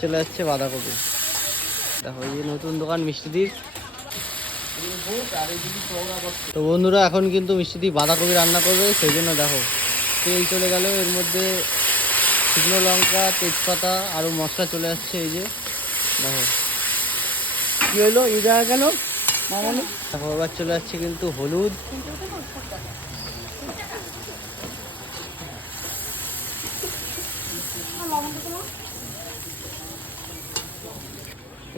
চলে যাচ্ছে বাঁধাকপি। দেখো এই নতুন দোকান মিষ্টিদির। তো বন্ধুরা এখন কিন্তু মিষ্টিদি বাঁধাকপি রান্না করবে, সেই জন্য দেখো তেল চলে গেল, এর মধ্যে শুকনো লঙ্কা, তেজপাতা আরও মশলা চলে যাচ্ছে। এই যে দেখো কি হলো ইদা কেন মামনি? দেখো এবার চলে যাচ্ছে কিন্তু হলুদ,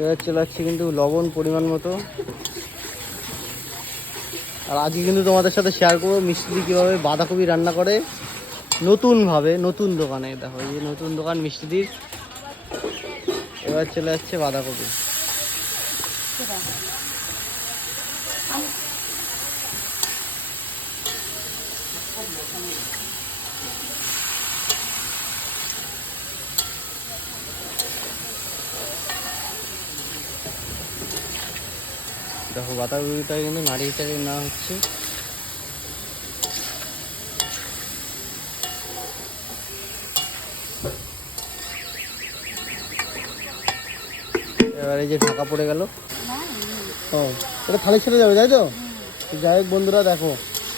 এবার চলে যাচ্ছে কিন্তু লবণ পরিমাণ মতো। আর আজকে কিন্তু তোমাদের সাথে শেয়ার করবো মিষ্টিদি কীভাবে বাঁধাকপি রান্না করে নতুনভাবে, নতুন দোকানে। দেখো এই যে নতুন দোকান মিষ্টিদির। এবার চলে যাচ্ছে বাঁধাকপি। দেখো বাঁধাকপিটা কিন্তু নাড়িয়ে চাড়িয়ে নেওয়া হচ্ছে। এবার এই যে ঢাকা পড়ে গেল। ও এটা থালি ছেড়ে যাবে, তাই তো? যাই হোক বন্ধুরা, দেখো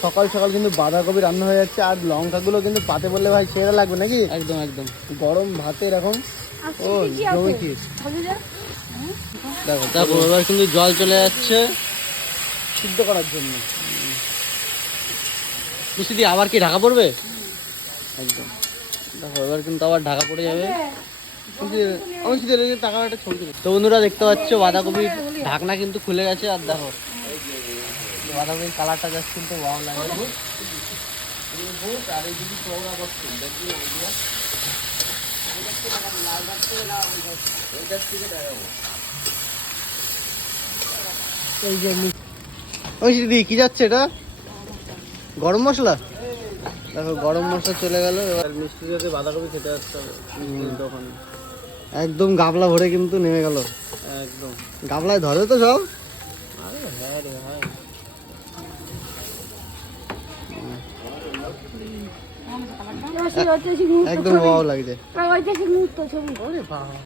সকাল সকাল কিন্তু বাঁধাকপি রান্না হয়ে যাচ্ছে। আর লঙ্কাগুলো কিন্তু পাতে বললে ভাই ছেড়ে লাগবে নাকি? একদম একদম গরম ভাতে এরকম। ও জমি কি দেখো দেখো এবার কিন্তু জল চলে যাচ্ছে সিদ্ধ করার জন্য। মিষ্টি আবার কি ঢাকা পড়বে? একদম দেখো এবার কিন্তু আবার ঢাকা পড়ে যাবে। তো বন্ধুরা দেখতে পাচ্ছ বাঁধাকপির ঢাকনা কিন্তু খুলে গেছে। আর দেখো বাঁধাকপির কালারটা জাস্ট কিন্তু ভালো লাগে। দিদি কি যাচ্ছে এটা? গরম মশলা। দেখো গরম মশলা চলে গেল। এবার মিষ্টি যাতে বাঁধাকপি খেতে আসতে হবে দোকানে। একদম গাবলা ভরে কিন্তু নেমে গেল। একদম গাবলায় ধরে তো সব। আরে হ্যাঁ রে ভাই, একদম ভালো লাগছে।